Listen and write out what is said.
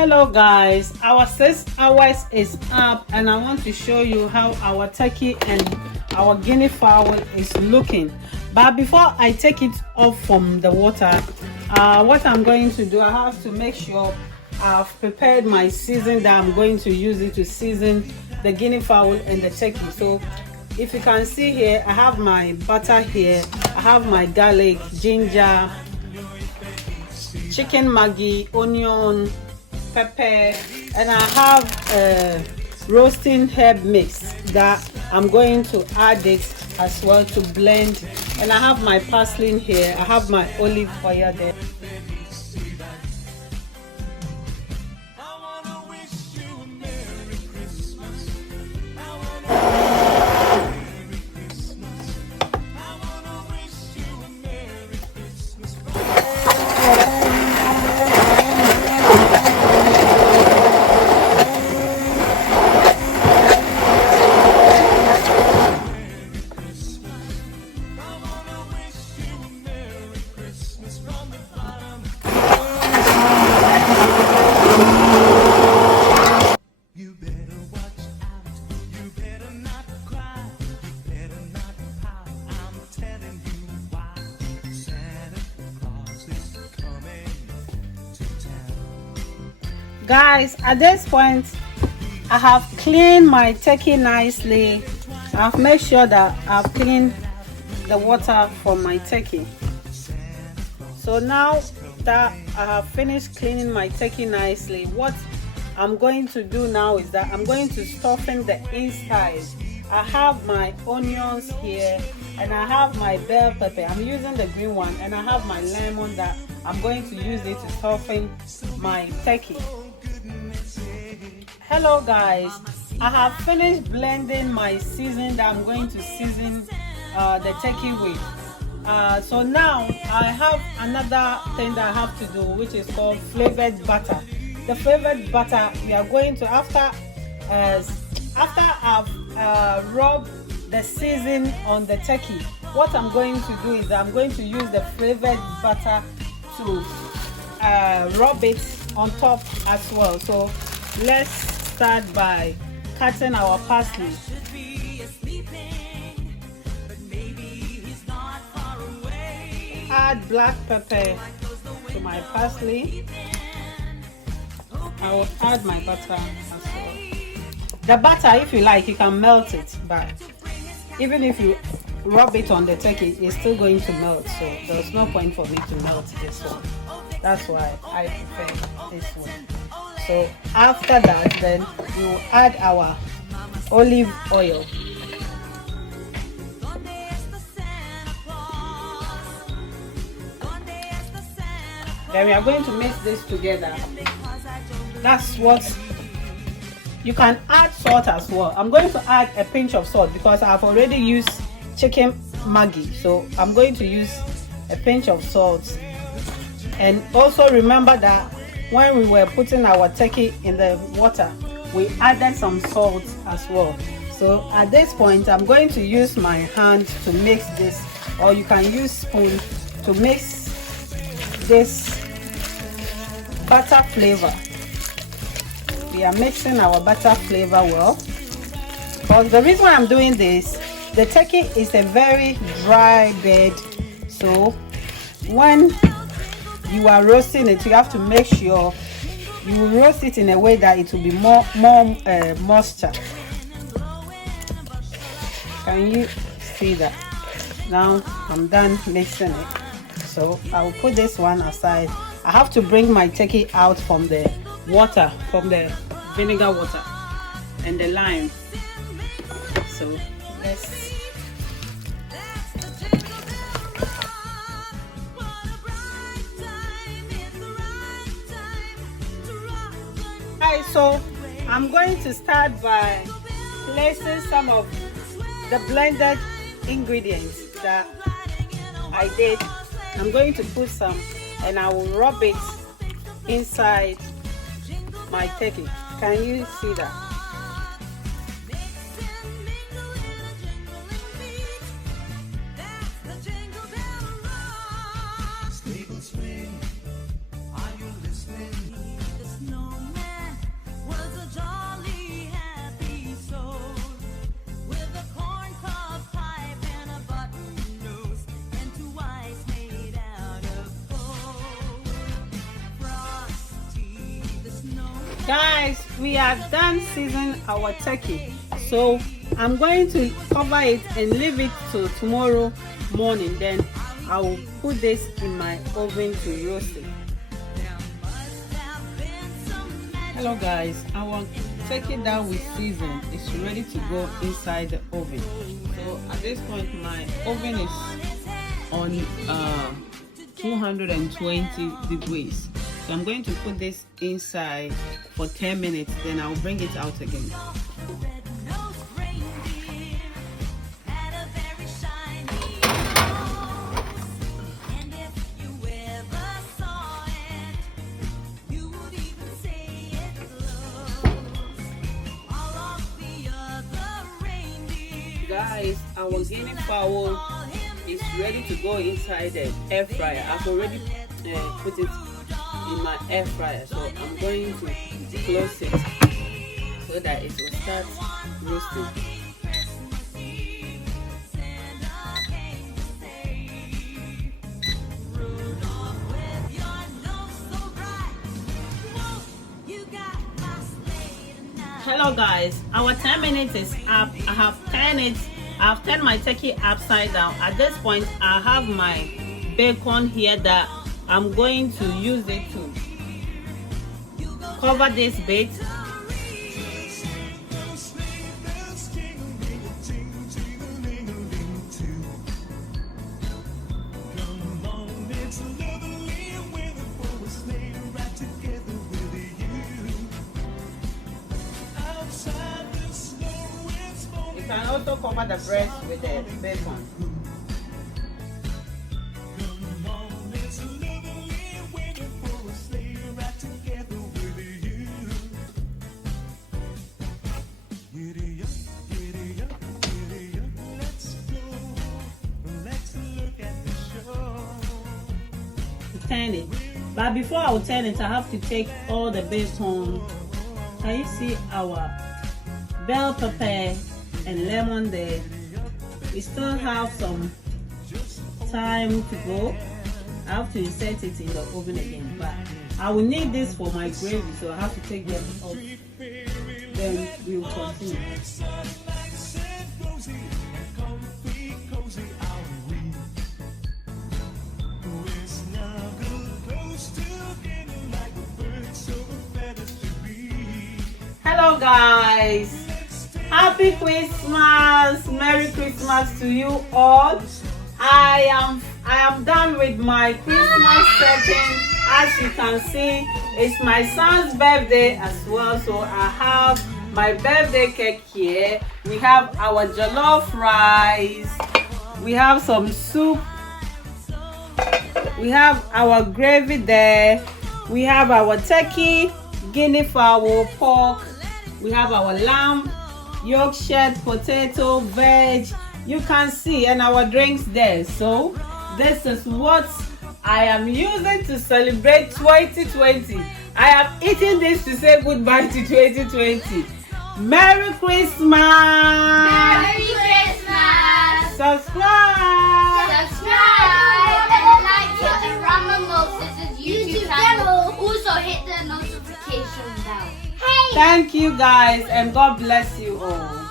Hello guys, our 6 hours is up and I want to show you how our turkey and our guinea fowl is looking. But before I take it off from the water, what I'm going to do, I have to make sure I've prepared my season that I'm going to use it to season the guinea fowl and the turkey. So if you can see here, I have my butter here, I have my garlic, ginger, chicken Maggie, onion, pepper, and I have a roasting herb mix that I'm going to add it as well to blend. And I have my parsley in here, I have my olive oil there. Guys, at this point I have cleaned my turkey nicely. I've made sure that I've cleaned the water from my turkey. So now that I have finished cleaning my turkey nicely, what I'm going to do now is that I'm going to soften the inside. I have my onions here and I have my bell pepper. I'm using the green one, and I have my lemon that I'm going to use it to soften my turkey. Hello guys, I have finished blending my season that I'm going to season the turkey with. So now I have another thing that I have to do, which is called flavored butter. The flavored butter, we are going to, after I've rubbed the season on the turkey, what I'm going to do is I'm going to use the flavored butter to rub it on top as well. So let's start by cutting our parsley. Add black pepper to my parsley. I will add my butter as well. The butter, if you like, you can melt it, but even if you rub it on the turkey, it's still going to melt, so there's no point for me to melt this one. That's why I prefer this one. So after that, then we will add our olive oil. Then we are going to mix this together. That's what you can add salt as well. I'm going to add a pinch of salt because I've already used chicken Maggie, so I'm going to use a pinch of salt. And also remember that when we were putting our turkey in the water, we added some salt as well. So at this point, I'm going to use my hand to mix this, or you can use spoon to mix this butter flavor. We are mixing our butter flavor well. But the reason why I'm doing this, the turkey is a very dry bird, so when you are roasting it, you have to make sure you roast it in a way that it will be more moisture. Can you see that? Now I'm done mixing it, so I will put this one aside. I have to bring my turkey out from the water, from the vinegar water and the lime. So let's so I'm going to start by placing some of the blended ingredients that I did. I'm going to put some and I will rub it inside my turkey. Can you see that? Are you listening? Guys, we are done seasoning our turkey, so I'm going to cover it and leave it till tomorrow morning. Then I will put this in my oven to roast it. Hello guys, our turkey that we seasoned is ready to go inside the oven. So at this point my oven is on 220 degrees. So I'm going to put this inside for 10 minutes, then I'll bring it out again. Guys, our guinea fowl is ready to go inside the air fryer. I've already put it in my air fryer, so I'm going to close it so that it will start roasting. Hello guys, our 10 minutes is up. I have turned my turkey upside down. At this point I have my bacon here that I'm going to use it to cover this bit. You can also cover the breast with the bacon. Turn it, but before I will turn it, I have to take all the bacon. Can you see our bell pepper and lemon there? We still have some time to go. I have to insert it in the oven again, but I will need this for my gravy, so I have to take them off. Then we will continue. Hello guys, happy Christmas, Merry Christmas to you all. I am done with my Christmas setting. As you can see, it's my son's birthday as well, so I have my birthday cake here. We have our jollof rice, we have some soup, we have our gravy there, we have our turkey, guinea fowl, pork, we have our lamb, Yorkshire, potato, veg, you can see, and our drinks there. So this is what I am using to celebrate 2020. I am eating this to say goodbye to 2020. Merry Christmas! Merry Christmas! Subscribe! And like Ewurama Moses' YouTube channel. Also hit the notification bell. Hey! Thank you guys, and God bless you all.